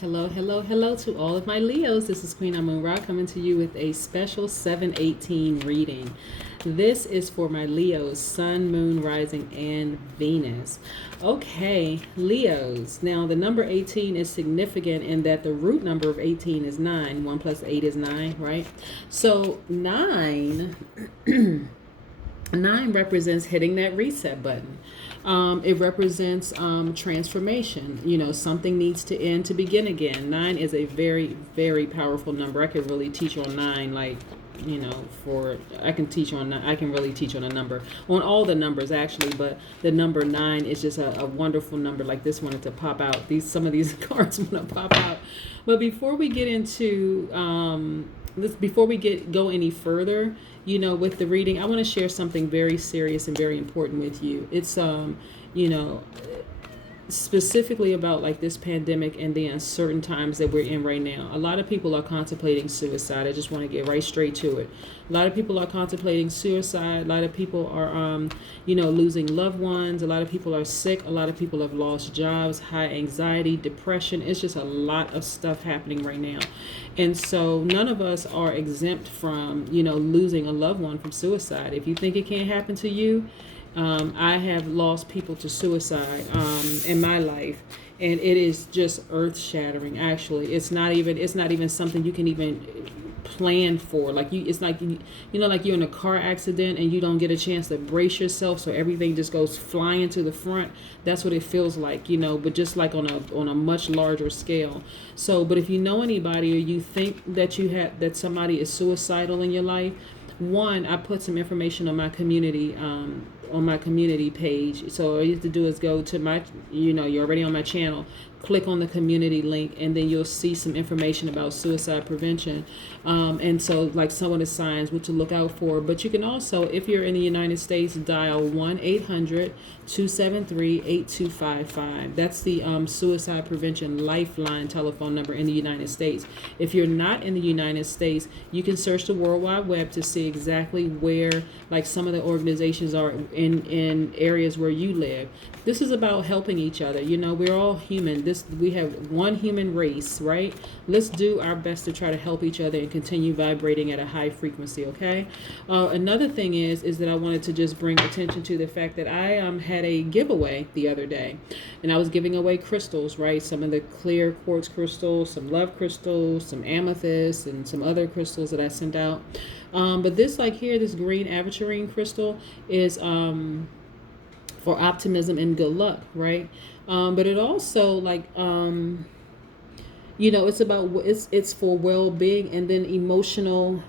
Hello, hello, hello to all of my Leos. This is Queen Amun Ra coming to you with a special 718 reading. This is for my Leos, Sun, Moon, Rising, and Venus. Okay, Leos. Now, the number 18 is significant in that the root number of 18 is 9. 1 plus 8 is 9, right? So, 9... 9 represents hitting that reset button. It represents transformation. You know, something needs to end to begin again. 9 is a very, very powerful number. I could really teach on 9, like, you know, I can really teach on a number, on all the numbers actually, but the number 9 is just a wonderful number. Like this wanted to pop out. Some of these cards want to pop out. But before we get into go any further, you know, with the reading, I want to share something very serious and very important with you. It's you know, specifically about like this pandemic and the uncertain times that we're in right now. A lot of people are contemplating suicide. I just want to get right straight to it. A lot of people are contemplating suicide. A lot of people are you know, losing loved ones. A lot of people are sick. A lot of people have lost jobs, high anxiety, depression. It's just a lot of stuff happening right now. And so none of us are exempt from, you know, losing a loved one from suicide. If you think it can't happen to you, I have lost people to suicide in my life, and it is just earth-shattering. Actually, it's not even something you can even plan for. Like it's like you know, like you're in a car accident and you don't get a chance to brace yourself, so everything just goes flying to the front. That's what it feels like, you know, but just like on a much larger scale. So, but if you know anybody or you think that somebody is suicidal in your life, one, I put some information on my community page. So all you have to do is go to my, you know, you're already on my channel, click on the community link, and then you'll see some information about suicide prevention. And so like some of the signs, what to look out for. But you can also, if you're in the United States, dial 1-800-273-8255. That's the suicide prevention lifeline telephone number in the United States. If you're not in the United States, you can search the World Wide Web to see exactly where like some of the organizations are in areas where you live. This is about helping each other. You know, we're all human. We have one human race, right? Let's do our best to try to help each other and continue vibrating at a high frequency, okay? Another thing is that I wanted to just bring attention to the fact that I had a giveaway the other day, and I was giving away crystals, right? Some of the clear quartz crystals, some love crystals, some amethyst, and some other crystals that I sent out. But this, like here, this green aventurine crystal is for optimism and good luck, right? But it also like you know, it's for well-being and then emotional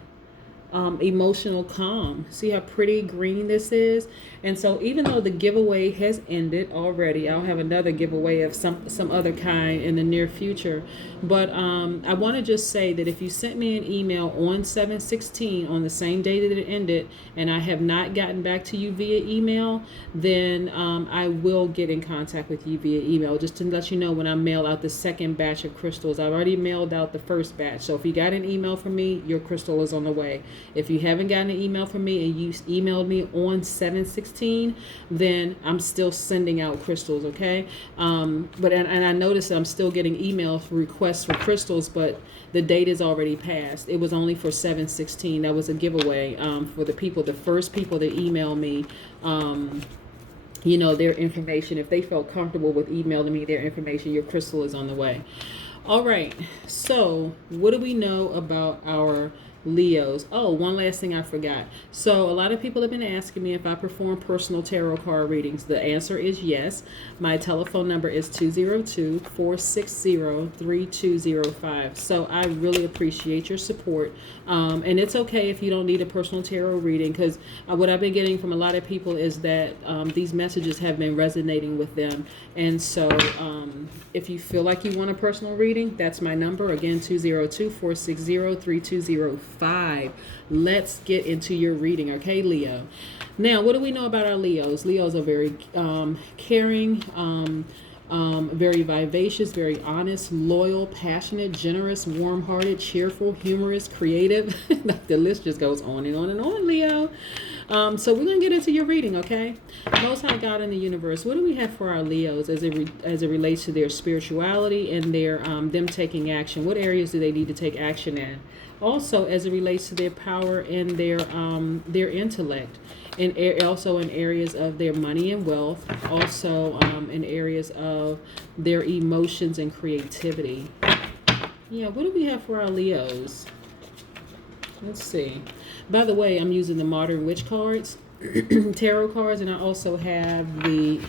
calm. See how pretty green this is? And so even though the giveaway has ended already, I'll have another giveaway of some other kind in the near future. But I want to just say that if you sent me an email on 7/16 on the same day that it ended, and I have not gotten back to you via email, then I will get in contact with you via email, just to let you know when I mail out the second batch of crystals. I've already mailed out the first batch. So if you got an email from me, your crystal is on the way. If you haven't gotten an email from me and you emailed me on 7/16, then I'm still sending out crystals, okay? But I noticed that I'm still getting email requests for crystals, but the date is already passed. It was only for 7/16. That was a giveaway for the first people that email me, you know, their information. If they felt comfortable with emailing me their information, your crystal is on the way. All right, so what do we know about our Leos? Oh, one last thing I forgot. So a lot of people have been asking me if I perform personal tarot card readings. The answer is yes. My telephone number is 202-460-3205. So I really appreciate your support. And it's okay if you don't need a personal tarot reading, because what I've been getting from a lot of people is that these messages have been resonating with them. And so if you feel like you want a personal reading, that's my number. Again, 202-460-3205. Let's get into your reading, okay, Leo? Now, what do we know about our Leos? Leos are very caring, very vivacious, very honest, loyal, passionate, generous, warm-hearted, cheerful, humorous, creative. The list just goes on and on and on, Leo. So we're gonna get into your reading, okay? Most High God in the universe. What do we have for our Leos as it relates to their spirituality and their them taking action? What areas do they need to take action in? Also, as it relates to their power and their intellect, and also in areas of their money and wealth. Also, in areas of their emotions and creativity. Yeah, what do we have for our Leos? Let's see. By the way, I'm using the Modern Witch cards, tarot cards, and I also have the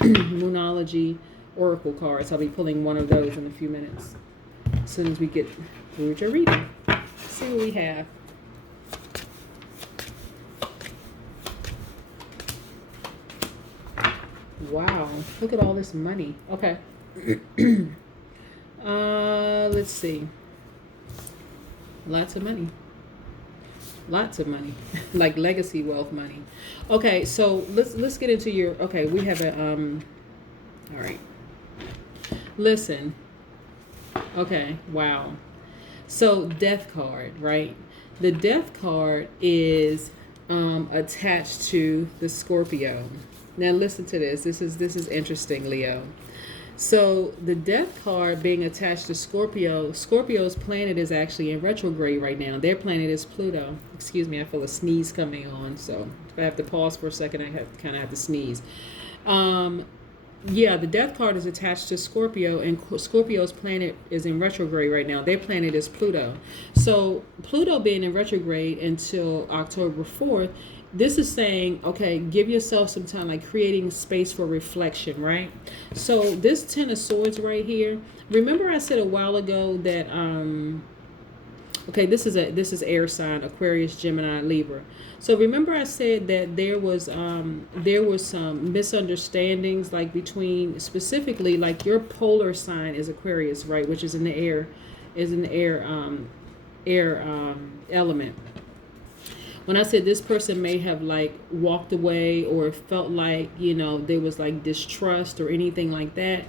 Moonology Oracle cards. I'll be pulling one of those in a few minutes as soon as we get through your reading. Let's see what we have. Wow, look at all this money. Okay. Let's see. Lots of money. Lots of money. Like legacy wealth money. Okay, so let's get into your okay, we have a all right. Listen. Okay, wow. So death card, right? The death card is attached to the Scorpio. Now listen to this. This is interesting, Leo. So the death card being attached to Scorpio, Scorpio's planet is actually in retrograde right now. Their planet is Pluto. Excuse me, I feel a sneeze coming on, so if I have to pause for a second, I have to sneeze. Yeah, the death card is attached to Scorpio, and Scorpio's planet is in retrograde right now. Their planet is Pluto. So Pluto being in retrograde until October 4th, this is saying, okay, give yourself some time, like creating space for reflection, right? So this Ten of Swords right here, remember I said a while ago that, okay, this is air sign, Aquarius, Gemini, Libra. So remember I said that there was some misunderstandings, like between, specifically, like your polar sign is Aquarius, right? Which is in the air, element. When I said this person may have like walked away or felt like, you know, there was like distrust or anything like that.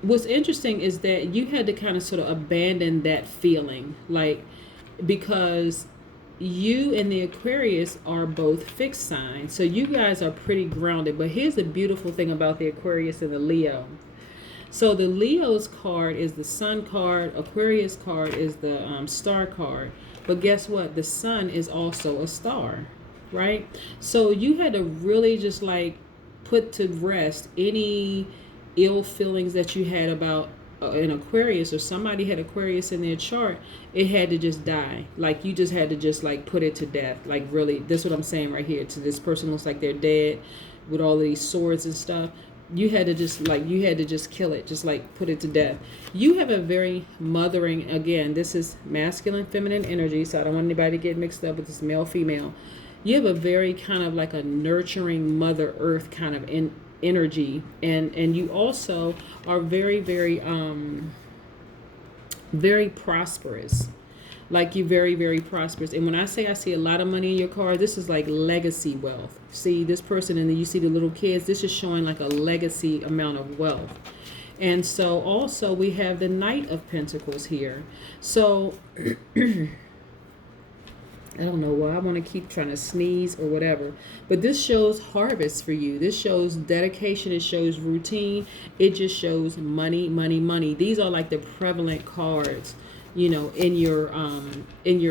What's interesting is that you had to kind of sort of abandon that feeling, like, because you and the Aquarius are both fixed signs. So you guys are pretty grounded. But here's the beautiful thing about the Aquarius and the Leo. So the Leo's card is the Sun card. Aquarius card is the Star card. But guess what? The Sun is also a star, right? So you had to really just like put to rest any ill feelings that you had about an Aquarius, or somebody had Aquarius in their chart. It had to just die. Like you just had to just like put it to death. Like really, this is what I'm saying right here. To this person looks like they're dead with all these swords and stuff. You had to just kill it, just like put it to death. You have a very mothering, again, this is masculine, feminine energy, so I don't want anybody to get mixed up with this male, female. You have a very kind of like a nurturing Mother Earth kind of energy, and you also are very, very, very prosperous. Like you're very, very prosperous. And when I say I see a lot of money in your card, this is like legacy wealth. See this person, and then you see the little kids. This is showing like a legacy amount of wealth. And so also we have the Knight of Pentacles here. So I don't know why I want to keep trying to sneeze or whatever, but this shows harvest for you. This shows dedication. It shows routine. It just shows money, money, money. These are like the prevalent cards, you know, in your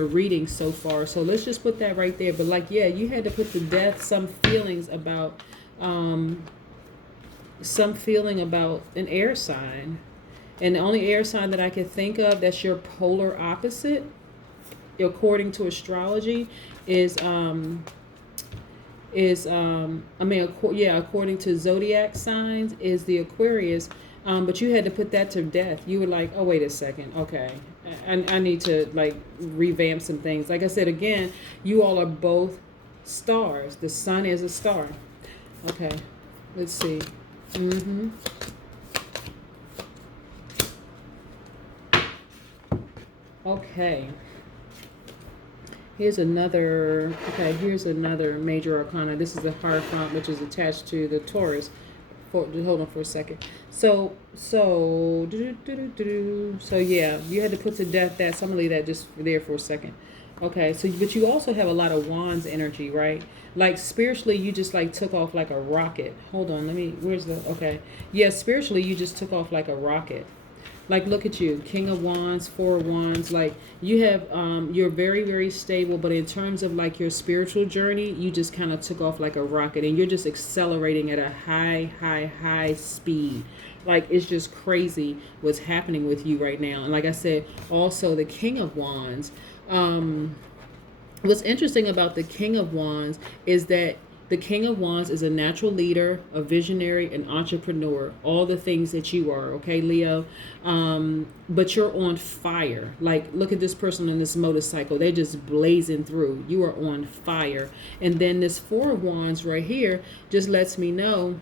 reading so far. So let's just put that right there. But like, yeah, you had to put to death some feelings about an air sign. And the only air sign that I could think of that's your polar opposite, according to astrology, according to Zodiac signs, is the Aquarius. But you had to put that to death. You were like, oh, wait a second. Okay. I need to like revamp some things. Like I said, again, you all are both stars. The Sun is a star. Okay. Let's see. Okay. Here's another major arcana. This is the Hierophant, which is attached to the Taurus. Hold on for a second. So yeah, you had to put to death that. So I'm gonna leave that just there for a second. Okay, so but you also have a lot of wands energy, right? Like spiritually, you just like took off like a rocket. Hold on, let me. Where's the? Okay, yeah, spiritually, you just took off like a rocket. Like look at you, King of Wands, Four of Wands. Like you have, you're very very stable, but in terms of like your spiritual journey, you just kind of took off like a rocket, and you're just accelerating at a high speed. Like it's just crazy what's happening with you right now. And like I said, also the King of Wands. What's interesting about the King of Wands is that the King of Wands is a natural leader, a visionary, an entrepreneur, all the things that you are, okay, Leo? But you're on fire. Like, look at this person on this motorcycle. They're just blazing through. You are on fire. And then this Four of Wands right here just lets me know,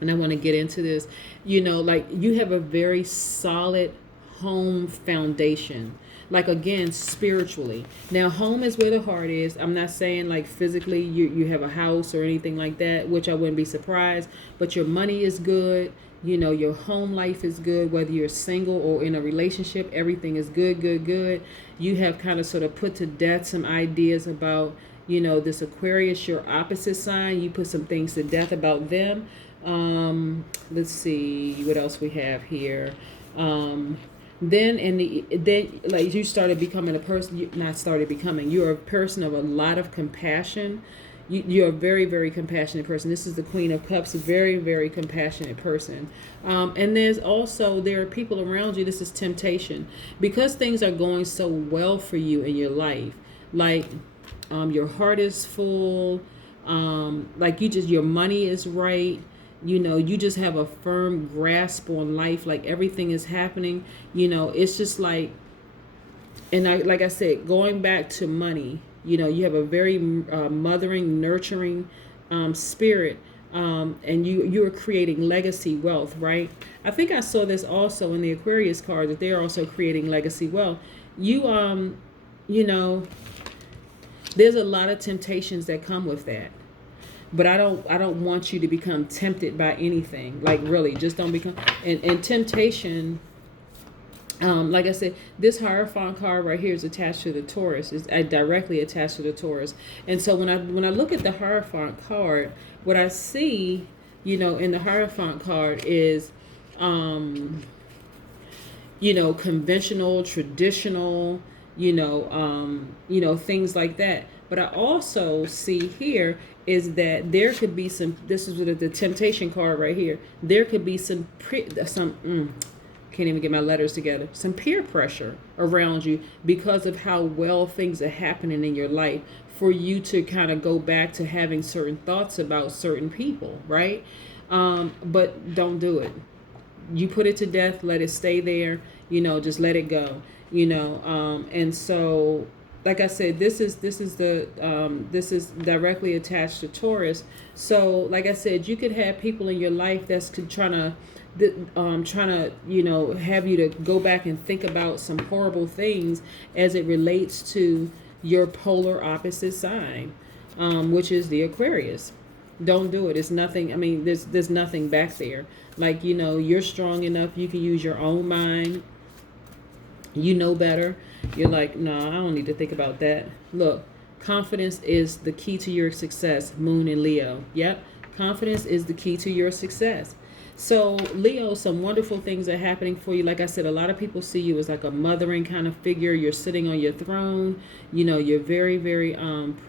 and I want to get into this, you know, like you have a very solid home foundation. Like again, spiritually. Now home is where the heart is. I'm not saying like physically you have a house or anything like that, which I wouldn't be surprised, but your money is good. You know, your home life is good, whether you're single or in a relationship, everything is good. You have kind of sort of put to death some ideas about, you know, this Aquarius, your opposite sign. You put some things to death about them. Let's see what else we have here. Then like you started becoming a person, you're a person of a lot of compassion. You're a very very compassionate person. This is the Queen of Cups, a very very compassionate person. And there are people around you. This is temptation, because things are going so well for you in your life. Like your heart is full. Like your money is right. You know, you just have a firm grasp on life. Like everything is happening. You know, it's just like, like I said, going back to money, you know, you have a very mothering, nurturing spirit. And you are creating legacy wealth, right? I think I saw this also in the Aquarius card, that they're also creating legacy wealth. You know, there's a lot of temptations that come with that. But I don't want you to become tempted by anything. Like really, just don't become. And temptation, like I said, this Hierophant card right here is attached to the Taurus. Is directly attached to the Taurus. And so when I look at the Hierophant card, what I see, you know, in the Hierophant card is, you know, conventional, traditional, you know, things like that. But I also see here is that there could be some, this is the temptation card right here. There could be can't even get my letters together, some peer pressure around you because of how well things are happening in your life, for you to kind of go back to having certain thoughts about certain people, right? But don't do it. You put it to death, let it stay there, you know, just let it go, you know. And so, like I said, this is directly attached to Taurus. So, like I said, you could have people in your life that's trying to, you know, have you to go back and think about some horrible things as it relates to your polar opposite sign, which is the Aquarius. Don't do it. It's nothing. I mean, there's nothing back there. Like, you know, you're strong enough. You can use your own mind. You know better. You're like, no, I don't need to think about that. Look, confidence is the key to your success. Moon and Leo. Yep. Confidence is the key to your success. So, Leo, some wonderful things are happening for you. Like I said, a lot of people see you as like a mothering kind of figure. You're sitting on your throne. You know, you're very, very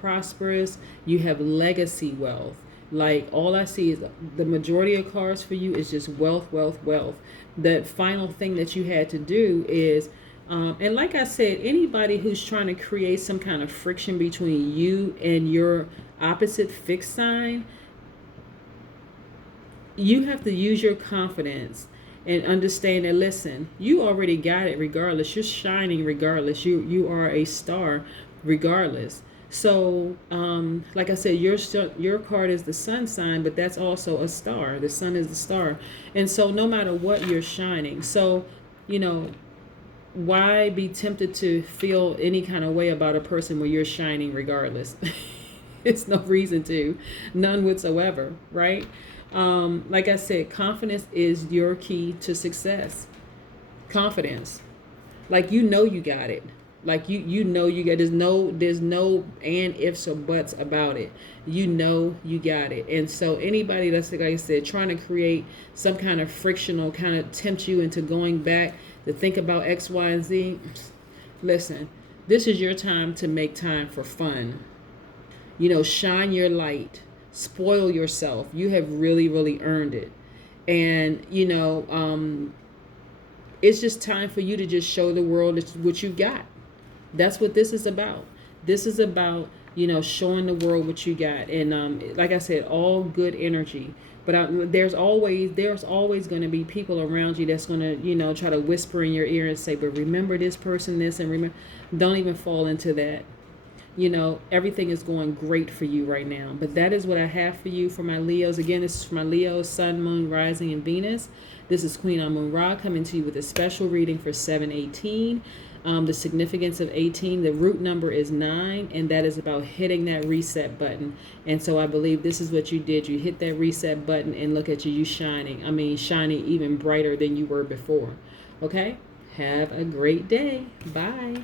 prosperous. You have legacy wealth. Like, all I see is the majority of cards for you is just wealth, wealth, wealth. The final thing that you had to do is, and like I said, anybody who's trying to create some kind of friction between you and your opposite fixed sign, you have to use your confidence and understand that, listen, you already got it regardless. You're shining regardless. You are a star regardless. So, like I said, your card is the sun sign, but that's also a star. The sun is the star. And so no matter what, you're shining. So, you know, why be tempted to feel any kind of way about a person where you're shining regardless? It's no reason to. None whatsoever, right? Like I said, confidence is your key to success. Confidence. Like, you know, you got it. Like you know you got, there's no and ifs or buts about it. You know you got it. And so anybody that's, like I said, trying to create some kind of frictional kind of tempt you into going back to think about X, Y, and Z, listen, this is your time to make time for fun. Shine your light, spoil yourself. You have really, really earned it. And it's just time for you to just show the world what you got. That's what this is about. This is about, showing the world what you got. And like I said, all good energy. But there's always going to be people around you that's going to, try to whisper in your ear and say, but remember this person, this, and remember. Don't even fall into that. Everything is going great for you right now. But that is what I have for you for my Leos. Again, this is for my Leos, Sun, Moon, Rising, and Venus. This is Queen Amun Ra coming to you with a special reading for 7/18. The significance of 18, the root number is 9, and that is about hitting that reset button. And so I believe this is what you did. You hit that reset button, and look at you shining. I mean, shining even brighter than you were before. Okay? Have a great day. Bye.